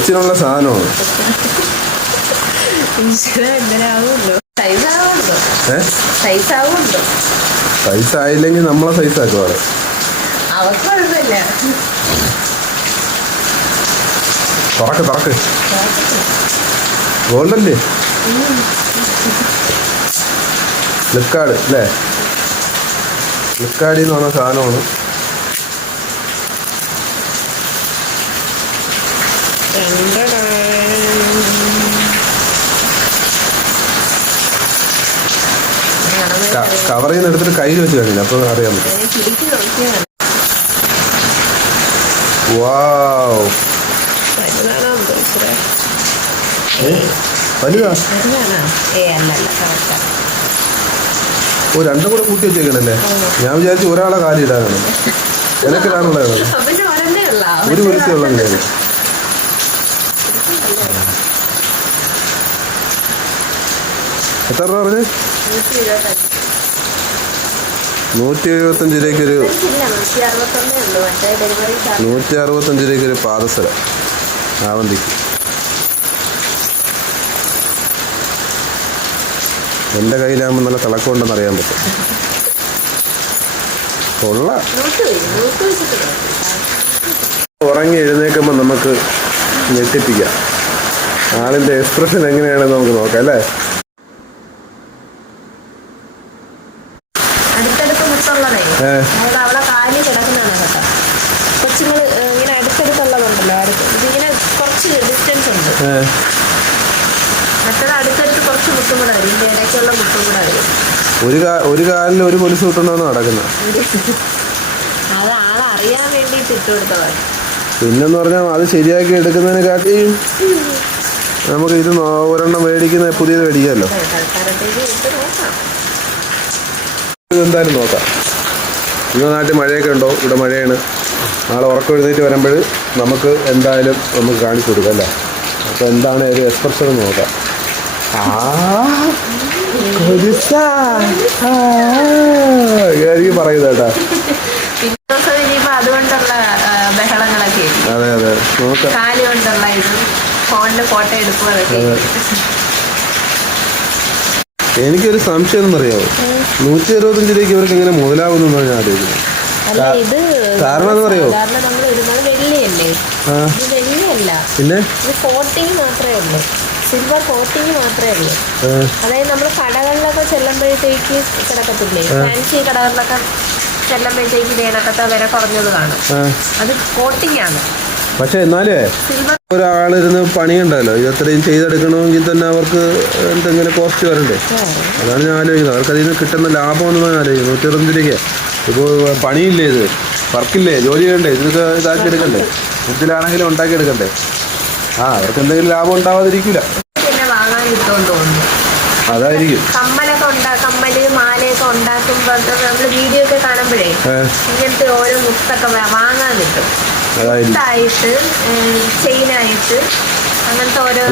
കൊച്ചിനുള്ള സാധനമാണ്. സൈസ് ആയില്ലെങ്കിൽ നമ്മളെ സൈസ് ആക്കുവാണ്. തുറക്ക് ഗോൾഡല്ലേ? ഫ്ലിപ്കാർട്ട് അല്ലേ? ഫ്ലിപ്കാർട്ടിൽ നിന്ന് പറഞ്ഞ സാധനമാണ്. കവറിൽ നിന്ന് എടുത്തിട്ട് കയ്യിൽ വെച്ച് കഴിഞ്ഞില്ല, അപ്പോൾ അറിയാൻ പറ്റും. വാവ്, വലുതാ. ഓ, രണ്ടും കൂടെ കൂട്ടി വെച്ചേക്കണല്ലേ? ഞാൻ വിചാരിച്ചു ഒരാളെ കാലി ഇടാനാണ്. നിനക്കിടാനുള്ളതാണ്. ഒരു വെളുത്തുള്ള കാര്യം. എത്ര രൂപ പറഞ്ഞ്? 175 രൂപയ്ക്കൊരു 165 രൂപയ്ക്കൊരു പാദസര ആവന്തിക്ക്. എൻ്റെ കയ്യിലാകുമ്പോൾ നല്ല തിളക്കമുണ്ടെന്ന് അറിയാൻ പറ്റും. ഉറങ്ങി എഴുന്നേൽക്കുമ്പോൾ നമുക്ക് ഞെട്ടിപ്പിക്കാം. ആളിൻ്റെ എക്സ്പ്രഷൻ എങ്ങനെയാണെന്ന് നമുക്ക് നോക്കാം അല്ലേ? അവിടെ കാലി കിടക്കുന്നതാണ് കേട്ടോ. കൊച്ചുങ്ങൾ ഇങ്ങനെ അടുത്തടുത്തുള്ളതുണ്ടല്ലോ, ഇതിങ്ങനെ കുറച്ച് ഡിസ്റ്റൻസ് ഉണ്ട്. മറ്റേത് അടുത്തടുത്ത് കുറച്ച് മുട്ടും കൂടെ വരും, ഇതിന്റെ ഇടയ്ക്കുള്ള മുട്ടും കൂടെ വരും. ഒരു കാലിൽ ഒരു പൊലിസ് കിട്ടണമെന്ന് നടക്കുന്നത്. അത് ആളറിയാൻ വേണ്ടിയിട്ട് ഇട്ട് കൊടുത്തതാണ്. പിന്നെന്ന് പറഞ്ഞാൽ അത് ശരിയാക്കി എടുക്കുന്നതിനെ കാട്ടി നമുക്ക് ഇത് ഒരെണ്ണം മേടിക്കുന്ന പുതിയത് മേടിക്കാമല്ലോ. ഇതെന്തായാലും നോക്കാം. നിങ്ങളുടെ നാട്ടിൽ മഴയൊക്കെ ഉണ്ടോ? ഇവിടെ മഴയാണ്. നാളെ ഉറക്കം എഴുന്നേറ്റ് വരുമ്പോൾ നമുക്ക് എന്തായാലും നമുക്ക് കാണിച്ചു കൊടുക്കാം അല്ലേ? അപ്പോൾ എന്താണ് ഒരു എക്സ്പ്രഷൻ എന്ന് നോക്കാം. എനിക്ക് പറയുന്നത് കേട്ടാ. അതെ അതെ, നോക്കാം. എനിക്കൊരു സംശയം എന്നറിയാമോ, 165 രൂപയ്ക്ക് ഇവർക്ക് എങ്ങനെ മുതലാവുന്നതാണ് ഞാൻ ആലോചിക്കുന്നത്. കാരണം എന്ന് പറയുമോ? പിന്നെ സിൽവർ കോട്ടിങ് മാത്രമേ ഉള്ളൂ. അതായത് നമ്മൾ കടകളിലൊക്കെ ചെല്ലുമ്പോഴത്തേക്ക് കിടക്കത്തില്ലേ, ഫാൻസി കടകളിലൊക്കെ ചെല്ലുമ്പോഴത്തേക്ക് ഇതിനകത്തെ വില കുറഞ്ഞത് കാണും. അത് കോട്ടിങ് ആണ്. പക്ഷെ എന്നാലേ ഒരാളിരുന്ന് പണിയുണ്ടല്ലോ, ഇത് അത്രയും ചെയ്തെടുക്കണമെങ്കിൽ തന്നെ അവർക്ക് എന്തെങ്കിലും കോസ്റ്റ് വരണ്ടേ? അതാണ് ഞാൻ ആലോചിക്കുന്നത്. അവർക്ക് അതിൽ നിന്ന് കിട്ടുന്ന ലാഭമെന്ന് ഞാൻ ആലോചിക്കുന്നത്. 165 രൂപയ്ക്ക് ഇപ്പോൾ പണിയില്ലേ, ഇത് വർക്കില്ലേ, ജോലി ചെയ്യണ്ടേ, ഇതൊക്കെ ഇതാക്കി എടുക്കണ്ടേ, ഇതിലാണെങ്കിലും ഉണ്ടാക്കിയെടുക്കണ്ടേ. അവർക്ക് എന്തെങ്കിലും ലാഭം ഉണ്ടാവാതിരിക്കില്ല. അതായിരിക്കും. കമ്മല് മാലയൊക്കെ ഉണ്ടാക്കുമ്പോൾ നമ്മള് വീഡിയോ ഒക്കെ കാണുമ്പോഴേ ഇങ്ങനത്തെ ഓരോ മുത്തൊക്കെ വാങ്ങാൻ കിട്ടും. മുത്തായിട്ട്, ചെയിനായിട്ട്, അങ്ങനത്തെ ഓരോ.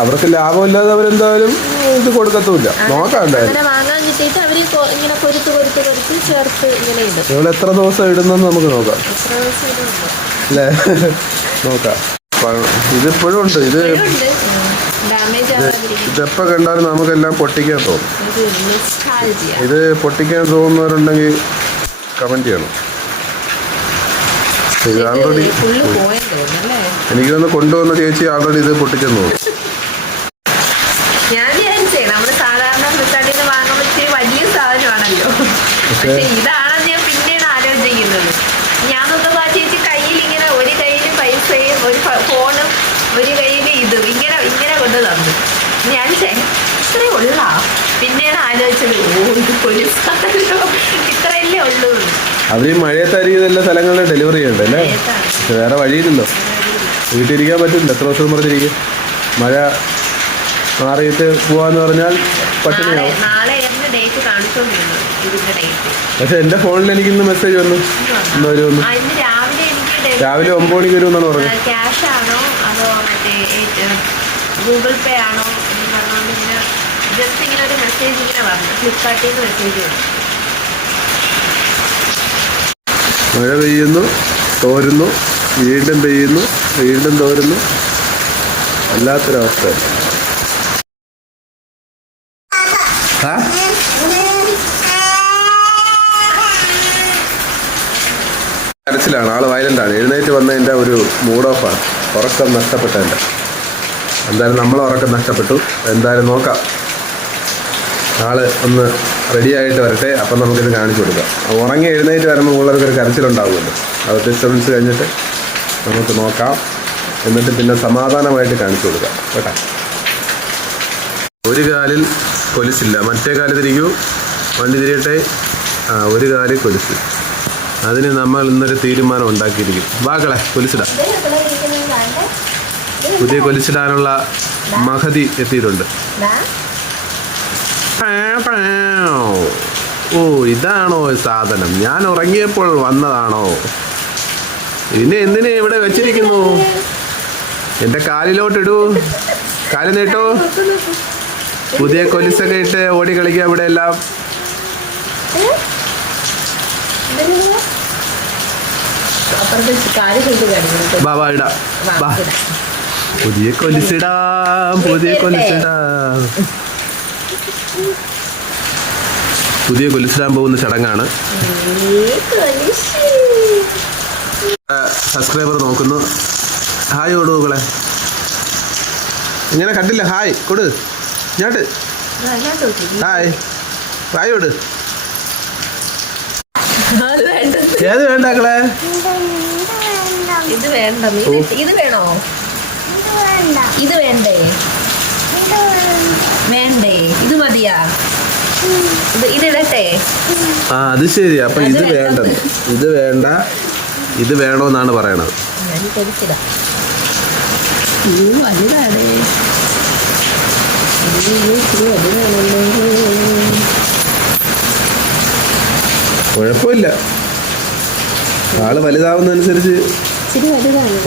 അവർക്ക് ലാഭമില്ലാതെ അവരെന്തായാലും ഇത് കൊടുക്കത്തുമില്ല. നോക്കാം, വാങ്ങാൻ കിട്ടിയിട്ട് അവര് ഇങ്ങനെ കൊരുത്ത് ചേർത്ത് ഇങ്ങനെ ഇടും. നിങ്ങൾ എത്ര ദിവസം ഇടുന്നെന്ന് നമുക്ക് നോക്കാം അല്ലേ? നോക്കാം. ഇതിപ്പോഴും ഉണ്ട്. ഇതെപ്പോൾ കണ്ടാലും നമുക്കെല്ലാം പൊട്ടിക്കാൻ തോന്നും. ഇത് പൊട്ടിക്കാൻ തോന്നുന്നവരുണ്ടെങ്കിൽ കമൻറ്റ് ചെയ്യണം. ഇത് ആൾറെഡി എനിക്കൊന്ന് കൊണ്ടുവന്ന ചേച്ചി ആൾറെഡി ഇത് പൊട്ടിച്ചെന്ന് തോന്നും. ഞാൻ വിചാരിച്ചേ നമ്മള് സാധാരണ ഫ്ലിപ്കാർട്ടിൽ നിന്ന് വാങ്ങാൻ പറ്റിയ വലിയ സാധനമാണല്ലോ, പക്ഷെ ഇതാണെന്ന് ഞാൻ പിന്നീട് ആലോചിക്കുന്നത്. ഞാൻ നോക്കുമ്പോ ആ ചേച്ചി കയ്യിൽ ഇങ്ങനെ ഒരു കയ്യിൽ പൈസയും ഒരു ഫോണും ഒരു കയ്യിൽ ഇതും ഇങ്ങനെ കൊണ്ട് തന്നു. ഞാൻ ഇത്രേ ഉള്ള പിന്നെയാണ് ആലോചിച്ചത്, ഇത് പോലീസ് ഇത്രയല്ലേ ഉള്ളൂ. അവർ മഴയത്തായിരിക്കും എല്ലാ സ്ഥലങ്ങളിലും ഡെലിവറി ചെയ്യണ്ടല്ലേ? വേറെ വഴിയില്ലല്ലോ, വീട്ടിലിരിക്കാൻ പറ്റില്ല. എത്ര ദിവസം പറഞ്ഞിരിക്കും? മഴ മാറിയിട്ട് പോവാന്ന് പറഞ്ഞാൽ പട്ടിണിയാവും. പക്ഷെ എൻ്റെ ഫോണിൽ എനിക്കിന്ന് മെസ്സേജ് വന്നു, രാവിലെ 9 മണിക്ക് വരുമെന്നാണ് പറഞ്ഞത്. ക്യാഷ് ആണോ അതോ ഗൂഗിൾ പേ ആണോ എന്ന് പറഞ്ഞുകൊണ്ട് ഇങ്ങനെ ജസ്റ്റ് ഇങ്ങനെ ഒരു മെസ്സേജ് ഇങ്ങനെ പറഞ്ഞു, ഫ്ലിപ്കാർട്ടിൽ നിന്ന് മെസ്സേജ് വന്നു. മഴ പെയ്യുന്നു, തോരുന്നു, വീണ്ടും പെയ്യുന്നു, വീണ്ടും തോരുന്നു. വല്ലാത്തൊരവസ്ഥ. കരച്ചിലാണ്, ആള് വയലൻ്റാണ്. എഴുന്നേറ്റ് വന്നതിൻ്റെ ഒരു മൂഡ് ഓഫാണ്. ഉറക്കം നഷ്ടപ്പെട്ടതിൻ്റെ. എന്തായാലും നമ്മളെ ഉറക്കം നഷ്ടപ്പെട്ടു. എന്തായാലും നോക്കാം, ആള് ഒന്ന് റെഡി ആയിട്ട് വരട്ടെ, അപ്പം നമുക്കിത് കാണിച്ചു കൊടുക്കാം. ഉറങ്ങി എഴുന്നേറ്റ് വരുമ്പോൾ ഉള്ളവർക്കൊരു കരച്ചിലുണ്ടാവുമല്ലോ. അത് ഡിസ്റ്റർബൻസ് കഴിഞ്ഞിട്ട് നമുക്ക് നോക്കാം. എന്നിട്ട് പിന്നെ സമാധാനമായിട്ട് കാണിച്ചു കൊടുക്കാം കേട്ടോ. ഒരു കാലിൽ കൊലുസില്ല, മറ്റേ കാല് തിരിക്കൂ, വണ്ടി തിരിയട്ടെ. ഒരു കാലിൽ കൊലുസ്. അതിന് നമ്മൾ ഇന്നൊരു തീരുമാനം ഉണ്ടാക്കിയിരിക്കും. വാക്കളെ കൊലുസിടാം. പുതിയ കൊലുസിടാനുള്ള മഹതി എത്തിയിട്ടുണ്ട്. ഓ, ഇതാണോ സാധനം? ഞാൻ ഉറങ്ങിയപ്പോൾ വന്നതാണോ? ഇതിനെ എന്തിനെ ഇവിടെ വെച്ചിരിക്കുന്നു? എന്റെ കാലിലോട്ട് ഇടൂ, കാല് നീട്ടൂ. പുതിയ കൊലുസൊക്കെ ഇട്ട് ഓടി കളിക്കുക ഇവിടെ എല്ലാം. ബാബാ ഇടാം, ബാ. പുതിയ കൊലുസിടാം, പുതിയ കൊലുസിടാം. പുതിയ കൊലുസിടാൻ പോകുന്ന ചടങ്ങാണ്. സബ്സ്ക്രൈബർ നോക്കുന്നു. ഹായ് കൊടു മക്കളെ. ഇങ്ങനെ കണ്ടില്ല, ഹായ് കൊടു. ഞാട്ട് ഹായ്, ഹായ് കൊടു. ഏത് വേണ്ട മക്കളെ? ഇത് വേണ്ട. ഇത് വേണോ? ഇത് വേണ്ടേ? വേണ്ടേ? ഇത് മതിയാ? ഇതിടട്ടെ? അത് ശരി. അപ്പൊ ഇത് വേണ്ടത്, ഇത് വേണ്ട, ഇത് വേണോന്നാണ് പറയണത്. കുഴപ്പമില്ല, ആള് വലുതാവുന്നതനുസരിച്ച്.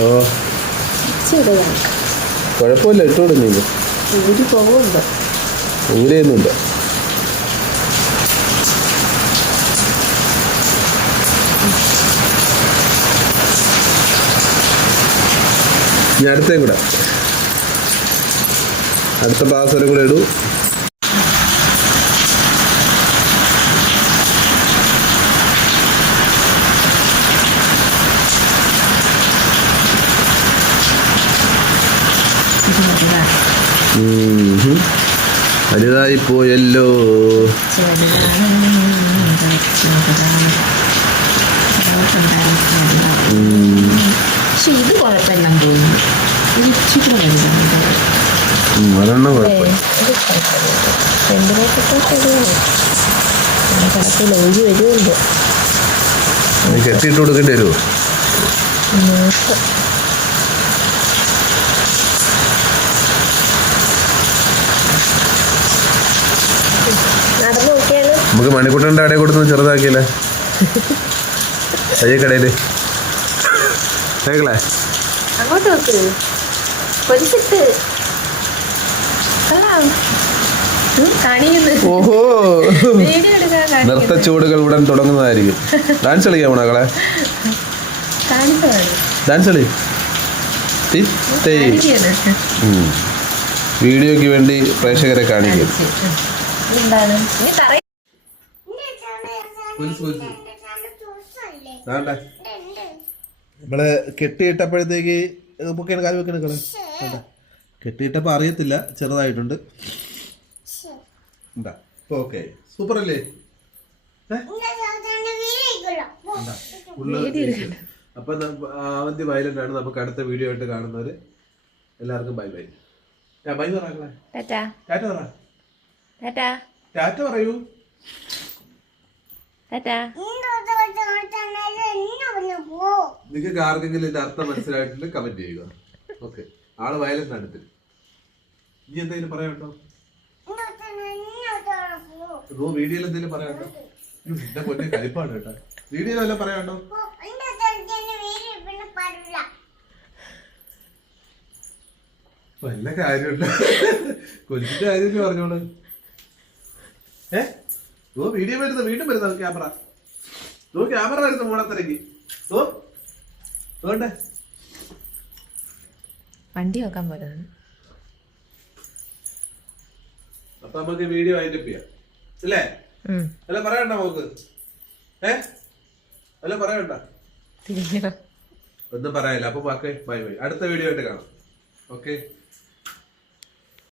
ഓ കുഴപ്പമില്ല, ഇട്ടോട്. നീ ഊരിയൊന്നുമില്ല. ഞാൻ അടുത്തേ കൂടെ, അടുത്ത പാസരം കൂടെ ഇടൂ. വലുതായി പോയല്ലോ. പക്ഷെ ഇത് കുഴപ്പമെല്ലാം തോന്നുന്നു. ഒരെണ്ണം കുഴപ്പമില്ല. കെട്ടിയിട്ട് കൊടുക്കേണ്ടി വരുമോ? നമുക്ക് മണിക്കുട്ടൻ്റെ കടയിൽ കൊടുത്ത് ചെറുതാക്കിയല്ലേ, തയ്യക്കടയില്. കേക്കളെ അങ്ങോട്ട് നോക്ക്, പൊരിച്ചിട്ട്. ഓഹോ, നൃത്ത ചുവടുകൾ ഉടൻ തുടങ്ങുന്നതായിരിക്കും. ഡാൻസ് കളിക്കാം മകളെ, ഡാൻസ് കളി. വീഡിയോക്ക് വേണ്ടി പ്രേക്ഷകരെ കാണിക്കും. നമ്മള് കെട്ടിയിട്ടപ്പോഴത്തേക്ക് പൊക്കെയാണ് കാല് വെക്കണ കളെ. കെട്ടിയിട്ടപ്പോൾ അറിയത്തില്ല, ചെറുതായിട്ടുണ്ട്. എന്താ ഇപ്പൊ ഓക്കെ, സൂപ്പർ അല്ലേ? അപ്പൊ അവന്തി വയലന്റ് ആണ്. നമുക്ക് അടുത്ത വീഡിയോ ആയിട്ട് കാണുന്നവര് എല്ലാവർക്കും ബൈ ബൈ. ബൈ പറ, ടാറ്റ പറ, ടാറ്റ പറയൂ. നിങ്ങൾക്ക് ആർക്കെങ്കിലും ഇതിന്റെ അർത്ഥം മനസ്സിലായിട്ടുണ്ട് കമന്റ് ചെയ്യുക. ഓക്കെ, ആള് വയലന്റ് ആണ്. ഇനി എന്തെങ്കിലും പറയാനുണ്ടോ? വീഡിയോയിൽ എന്തെങ്കിലും പറയാനുണ്ടോ? എന്റെ പൊന്നെ കളിപ്പാണ് കേട്ടോ. വീഡിയോയിൽ വല്ല പറയാനുണ്ടോ? വല്ല കാര്യമുണ്ടോ? കൊച്ചിന്റെ കാര്യമൊക്കെ പറഞ്ഞോളൂ. വീഡിയോ വരുന്നത്, വീണ്ടും വരുന്നത് ക്യാമറ. ക്യാമറ വരുന്ന മൂടത്തിലേക്ക്. വണ്ടി നോക്കാൻ പോരുന്നു. അപ്പൊ നമുക്ക് വീഡിയോ വൈൻഡപ്പ് ചെയ്യാം അല്ലേ? അല്ല പറയണ്ട നമുക്ക് അല്ല പറയണ്ട ഒന്നും പറയാനില്ല. അപ്പൊ ബൈ ബൈ. അടുത്ത വീഡിയോ ആയിട്ട് കാണാം. ഓക്കെ.